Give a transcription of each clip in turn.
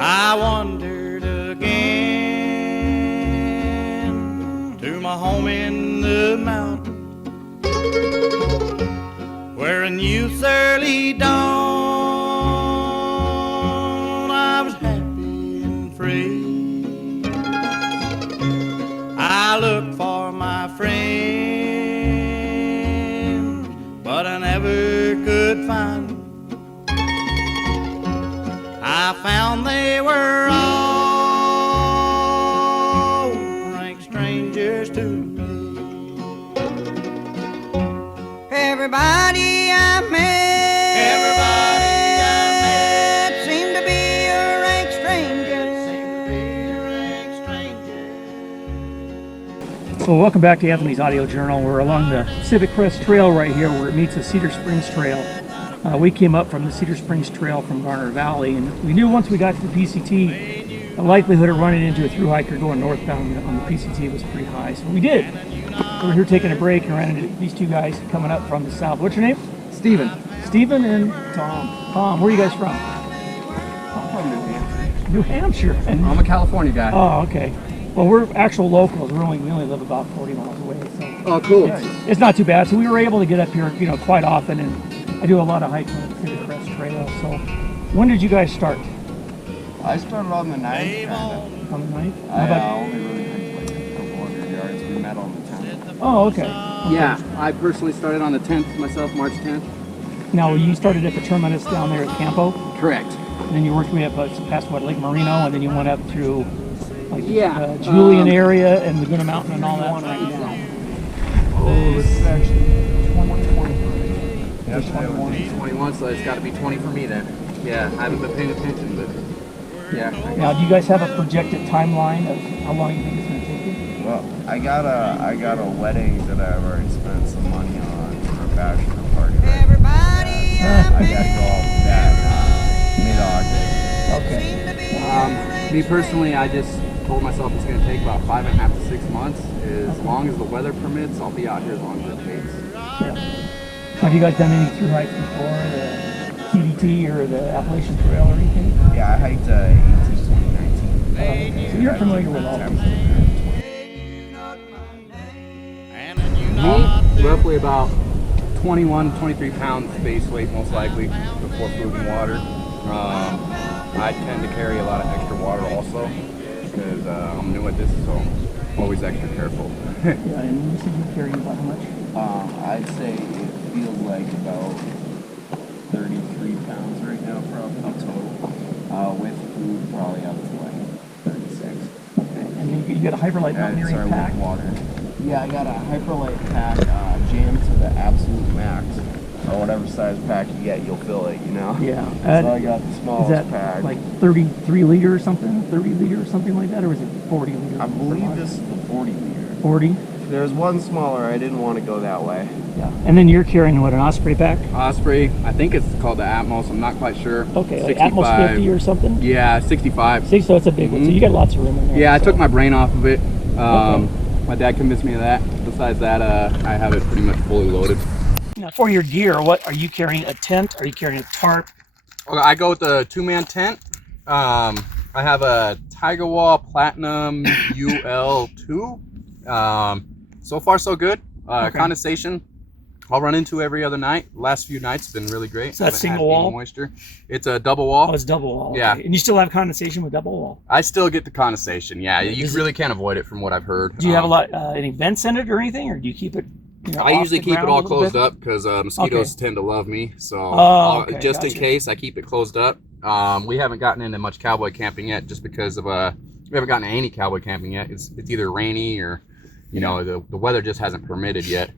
I wandered again to my home in the mountains, where in youth's early dawn I was happy and free. I looked for my friends, but I never could find them. I found they were all rank strangers to me. Everybody I met seemed to be a rank stranger. Well, welcome back to Anthony's Audio Journal. We're along the Pacific Crest Trail right here where it meets the Cedar Springs Trail. We came up from the Cedar Springs Trail from Garner Valley, and we knew once we got to the PCT, the likelihood of running into a thru hiker going northbound on the PCT was pretty high, so we did. We were here taking a break and ran into these two guys coming up from the south. What's your name? Steven. Steven and Tom. Tom, where are you guys from? I'm from New Hampshire. New Hampshire. And I'm a California guy. oh, okay. Well, we're actual locals. We only live about 40 miles away, so Oh, cool. it's not too bad. So we were able to get up here, quite often, and I do a lot of hiking on the Pacific Crest Trail. So, when did you guys start? I started on the 9th, kind On the 9th? I only really went to like a couple 100 yards. We met on the 10th. Oh, okay. Yeah, I personally started on the 10th myself, March 10th. Now, you started at the terminus down there at Campo, Correct. and then you worked your way up past Lake Marino, and then you went up through Yeah, Julian area and Laguna Mountain and all that. Right now. Oh, this is actually 2020. yeah, 21, so it's got to be 20 for me then. Yeah, I haven't been paying attention, but yeah. Now, do you guys have a projected timeline of how long you think it's going to take you? Well, I got a wedding that I've already spent some money on for a bachelor party. Right? Everybody I gotta go off that mid-August. Okay. Me personally, I just told myself it's going to take about 5.5 to 6 months. As long as the weather permits, I'll be out here as long as it takes. Yeah. Have you guys done any thru hikes before, the CDT or the Appalachian Trail or anything? Yeah, I hiked 18, 2019. Okay. So you're familiar with all this. Me, roughly about 21, 23 pounds base weight, most likely, before food and water. I tend to carry a lot of extra water also, because I'm new at this, so I'm always extra careful. Yeah, and you said you're carrying about how much? I'd say it feels like about 33 pounds right now, probably total. With food, probably up to like 36. Okay. And you got a Hyperlight mountaineering pack? With water. Yeah, I got a Hyperlight pack jammed to the absolute max. Or whatever size pack you get, you'll fill it, Yeah. So I got the Is smallest that pack. like 33 liter or something? 30 liter or something like that? Or is it 40 liter? I believe this is the 40 liter. 40? There's one smaller, I didn't want to go that way. Yeah. And then you're carrying what, an Osprey pack? Osprey, I think it's called the Atmos, I'm not quite sure. Okay, like Atmos 50 or something? Yeah, 65. See, so it's a big one. So you got lots of room in there. Yeah, I so. took my brain off of it. Okay. My dad convinced me of that. Besides that, I have it pretty much fully loaded. Now, for your gear, what are you carrying? A tent? Are you carrying a tarp? Okay, I go with the 2-man tent. I have a Tiger Wall Platinum UL2. So far, so good. Okay. Condensation, I'll run into every other night. Last few nights have been really great. So that's Haven't had single any wall? moisture. It's a double wall. Oh, it's double wall. Yeah. Okay. And you still have condensation with double wall? I still get the condensation. Yeah, you Is really can't avoid it from what I've heard. Do you have a lot, any vents in it or anything? Or do you keep it, I off usually the keep it ground a all little closed bit? up because mosquitoes Okay. tend to love me. So Oh, okay, just in gotcha. case, I keep it closed up. We haven't gotten into much cowboy camping yet, just because of we haven't gotten any cowboy camping yet. It's either rainy or the weather just hasn't permitted yet.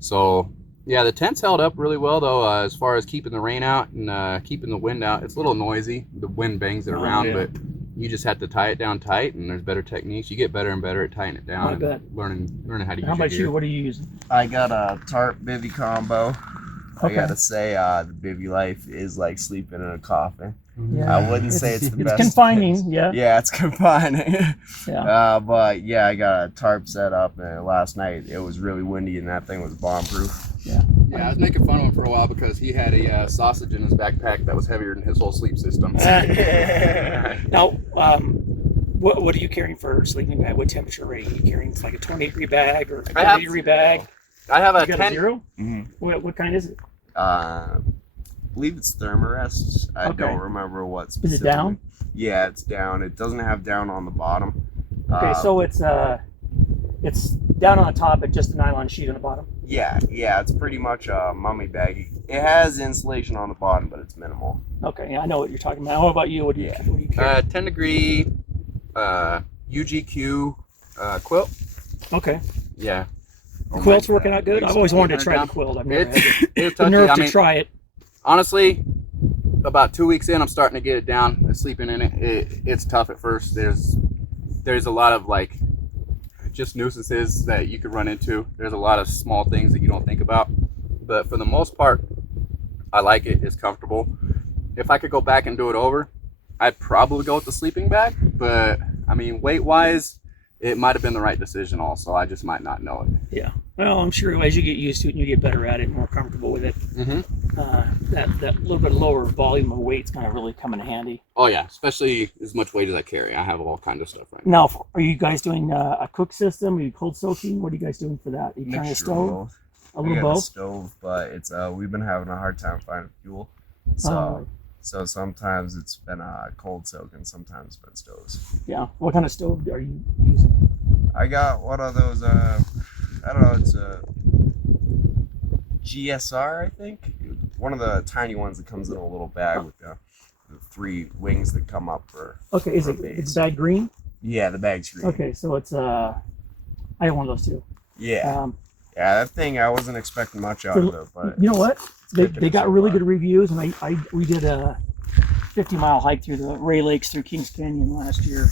So yeah, the tent's held up really well though, as far as keeping the rain out and keeping the wind out. It's a little noisy. The wind bangs it around, yeah. but you just have to tie it down tight, and there's better techniques. You get better and better at tightening it down. I and bet. learning how to use How your about gear. you? What are you using? I got a tarp bivvy combo. I Okay. gotta say, the bivvy life is like sleeping in a coffin. Yeah. I wouldn't say it's the best. It's confining, place. yeah. Yeah, it's confining. Yeah. But yeah, I got a tarp set up, and last night it was really windy, and that thing was bomb-proof. Yeah. Yeah, I was making fun of him for a while because he had a sausage in his backpack that was heavier than his whole sleep system. Now, what are you carrying for sleeping bag? What temperature are you carrying? It's like a 20-degree bag or a 30-degree bag? I have a You got 10. a 0? Mm-hmm. What kind is it? I believe it's Thermarest. I Okay. don't remember what Is specifically. it down? Yeah, it's down. It doesn't have down on the bottom. Okay, so it's down on the top and just a nylon sheet on the bottom. Yeah, it's pretty much a mummy bag. It has insulation on the bottom, but it's minimal. Okay, yeah, I know what you're talking about. What about you? What do you carry? 10-degree UGQ quilt. Okay. Yeah. The quilt's working out good? I've always wanted to try the quilt. I've never had It's the touchy. nerve I to mean, try it. honestly, about 2 weeks in, I'm starting to get it down. Sleeping in it, it's tough at first. There's a lot of like just nuisances that you could run into. There's a lot of small things that you don't think about, but for the most part, I like it. It's comfortable. If I could go back and do it over, I'd probably go with the sleeping bag. But I mean, weight-wise, it might have been the right decision. Also, I just might not know it. Yeah. Well, I'm sure as you get used to it and you get better at it, more comfortable with it, that little bit lower volume of weight's kind of really come in handy. Oh yeah, especially as much weight as I carry. I have all kinds of stuff right now. Now, are you guys doing a cook system? Are you cold soaking? What are you guys doing for that? Are you carrying a stove? A We little got a both? stove, but it's we've been having a hard time finding fuel. So sometimes it's been cold soak and sometimes it's been stoves. Yeah. What kind of stove are you using? I got one of those I don't know, it's a GSR, I think. One of the tiny ones that comes in a little bag with the 3 wings that come up for. Okay, is for it base. it's bag green? Yeah, the bag's green. Okay, so it's I have one of those too. Yeah. Yeah, that thing I wasn't expecting much out of it, but you know what? They got so really far. good reviews, and we did a 50-mile hike through the Ray Lakes through Kings Canyon last year,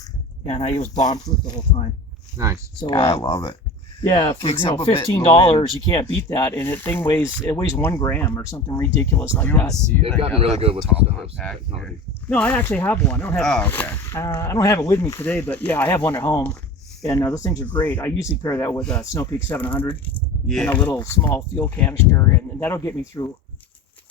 and it was bomb-proof the whole time. Nice. So I love it. yeah, for Kicks up a bit in the $15, you can't beat that, and it weighs 1 gram or something ridiculous like You want that. to see it? They've I gotten got really it good with top the of my stuff. pack here. No, I actually have one. I don't have Oh, okay. I don't have it with me today, but yeah, I have one at home, and those things are great. I usually pair that with a Snow Peak 700 and a little small fuel canister, and that'll get me through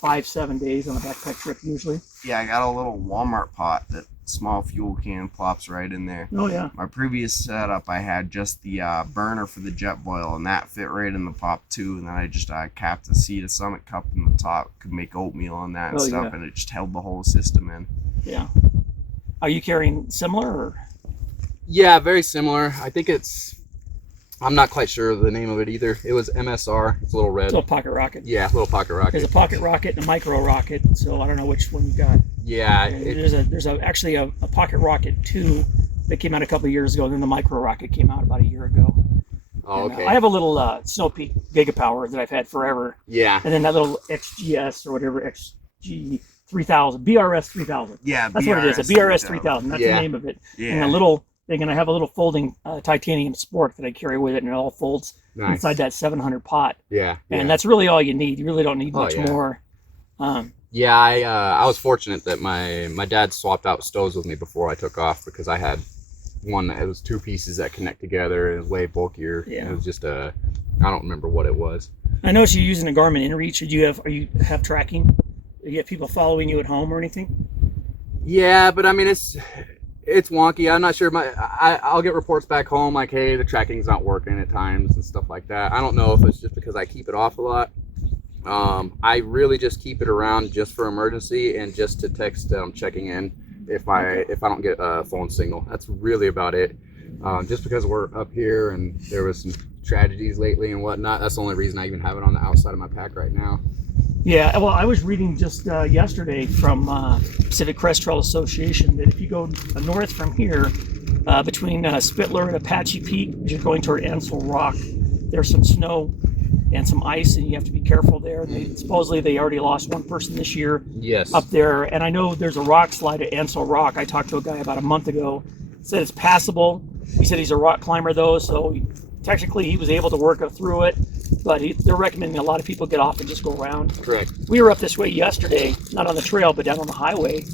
5-7 days on a backpack trip usually. Yeah, I got a little Walmart pot that small fuel can plops right in there. Oh yeah. My previous setup, I had just the burner for the jet boil, and that fit right in the pop too. And then I just capped the Cedar Summit cup in the top, could make oatmeal on that and Oh, stuff, yeah. and it just held the whole system in. Yeah. Are you carrying similar or? Yeah, very similar. I think I'm not quite sure of the name of it either. It was MSR. It's a little red. It's a pocket rocket. Yeah, little pocket rocket. There's a pocket rocket and a micro rocket, so I don't know which one you got. Yeah. There's actually a pocket rocket 2 that came out a couple of years ago, and then the micro rocket came out about a year ago. Oh, And, okay. I have a little Snow Peak Gigapower that I've had forever, Yeah. and then that little XGS or whatever XG 3000 BRS 3000. Yeah, That's what it is. A BRS 3000. That's Yeah. the name of it. Yeah. And a little thing, and I have a little folding titanium sport that I carry with it, and it all folds Nice. inside that 700 pot. Yeah. And that's really all you need. You really don't need Oh, much yeah. more. Yeah, I was fortunate that my dad swapped out stoves with me before I took off because I had one that it was 2 pieces that connect together. It was way bulkier. Yeah. It was just I don't remember what it was. I noticed you're using a Garmin InReach. Are you have tracking? Do you have people following you at home or anything? Yeah, but I mean it's wonky. I'm not sure. I'll get reports back home like, hey, the tracking's not working at times and stuff like that. I don't know if it's just because I keep it off a lot. I really just keep it around just for emergency and just to text checking in if I don't get a phone signal. That's really about it. Just because we're up here and there was some tragedies lately and whatnot. That's the only reason I even have it on the outside of my pack right now. Yeah, well, I was reading just yesterday from Pacific Crest Trail Association that if you go north from here, between Spitler and Apache Peak, as you're going toward Ansel Rock, there's some snow and some ice, and you have to be careful there. Supposedly they already lost 1 person this year Yes. up there, and I know there's a rock slide at Ansel Rock. I talked to a guy about a month ago, said it's passable. He said he's a rock climber though, so technically he was able to work through it. But they're recommending a lot of people get off and just go around. Correct. We were up this way yesterday, not on the trail, but down on the highway.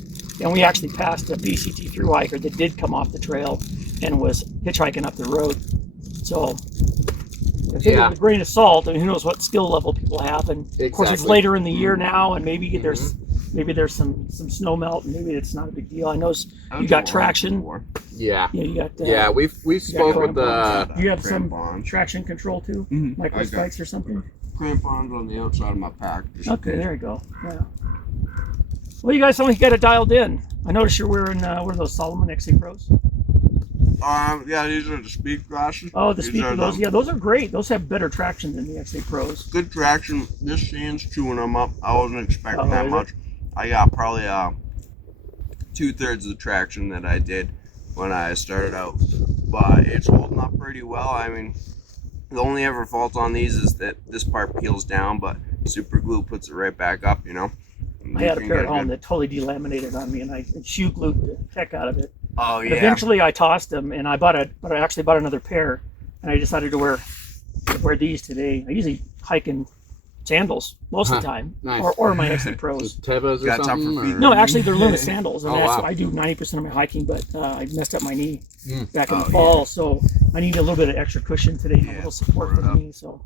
And we actually passed a PCT through hiker that did come off the trail and was hitchhiking up the road. So I think with a grain of salt, I mean, who knows what skill level people have. And of course, it's later in the year now, and maybe there's some snow melt, and maybe it's not a big deal. I know you got traction. Yeah. You got. We spoke with the. You have some traction control too, micro spikes or something. Crampons on the outside of my pack. Okay, there you go. Yeah. Well, you guys only got it dialed in. I noticed you're wearing what are those Solomon XA Pros? Yeah, these are the speed glasses. Oh, the speed for those. Yeah, those are great. Those have better traction than the XA Pros. Good traction. This sand's chewing them up. I wasn't expecting that much. I got probably 2/3 of the traction that I did when I started out, but it's holding up pretty well. I mean, the only ever fault on these is that this part peels down, but super glue puts it right back up, you know. I had a pair at home that totally delaminated on me, and I shoe glued the heck out of it. Oh yeah. But eventually, I tossed them, and I actually bought another pair, and I decided to wear these today. I usually hike in sandals most of the time, or my XA Pros. Tebas or something? No, actually, they're Luna sandals, and I do 90% of my hiking, but I messed up my knee back in the fall, so I need a little bit of extra cushion today, a little support for the knee. So,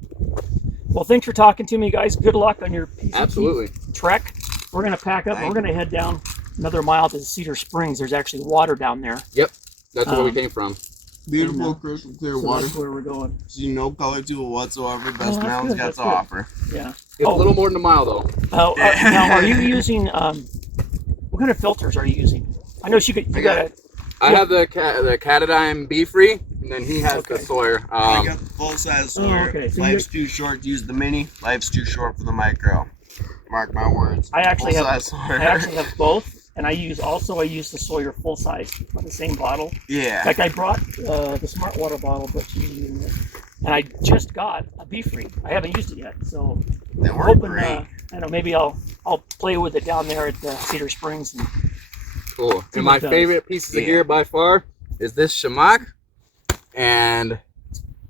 well, thanks for talking to me, guys. Good luck on your PCT trek. We're gonna pack up. We're gonna head down another mile to Cedar Springs. There's actually water down there. Yep, that's where we came from. Beautiful, crystal clear water. That's where we're going. See no color to it whatsoever. Best mountains got to offer. Yeah. It's a little more than a mile though. Now, are you using what kind of filters are you using? I know you got. I have the Catadime Be Free, and then he has the Sawyer. I got the full size Sawyer. So life's too short to use the mini. Life's too short for the micro. Mark my words. I actually have both, and I use the Sawyer full size on the same bottle. Yeah. In fact, I brought the Smart Water bottle, but and I just got a Be Free. I haven't used it yet, so I'm hoping. I don't know, maybe I'll play with it down there at Cedar Springs. Cool. And my favorite pieces of gear by far is this Shamak and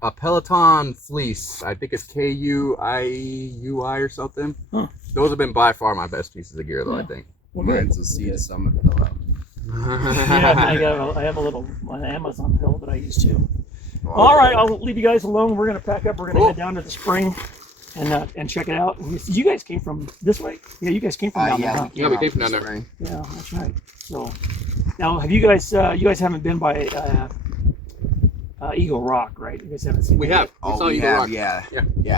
a Peloton fleece. I think it's KUIUI or something. Huh. Those have been by far my best pieces of gear, though. I think. Well, mine's a Cedar Summit pillow. Yeah, I have a little Amazon pillow that I use too. All right, I'll leave you guys alone. We're gonna pack up. We're gonna head down to the spring and check it out. You guys came from this way? Yeah, you guys came from down there. Huh? Yeah, we came from down there. Yeah, that's right. So now, have you guys haven't been by Eagle Rock, right? You guys haven't seen. We have. Oh, we have. Yeah,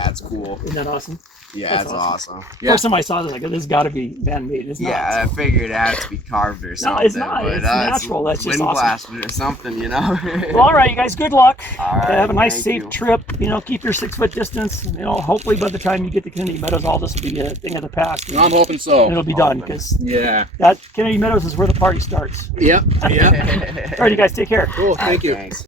it's cool. Isn't that awesome? Yeah, it's awesome. Yeah. First time I saw this, like, this has got to be man-made. It's not. Yeah, I figured it had to be carved or something. No, it's not. It's natural. That's just awesome. Wind blasted or something, you know. Well, all right, you guys. Good luck. All right, have a nice, safe trip. You know, keep your 6-foot distance. You know, hopefully by the time you get to Kennedy Meadows, all this will be a thing of the past. I'm hoping so. And it'll be done because that Kennedy Meadows is where the party starts. Yep. All right, you guys. Take care. Cool. Thank you. Thanks.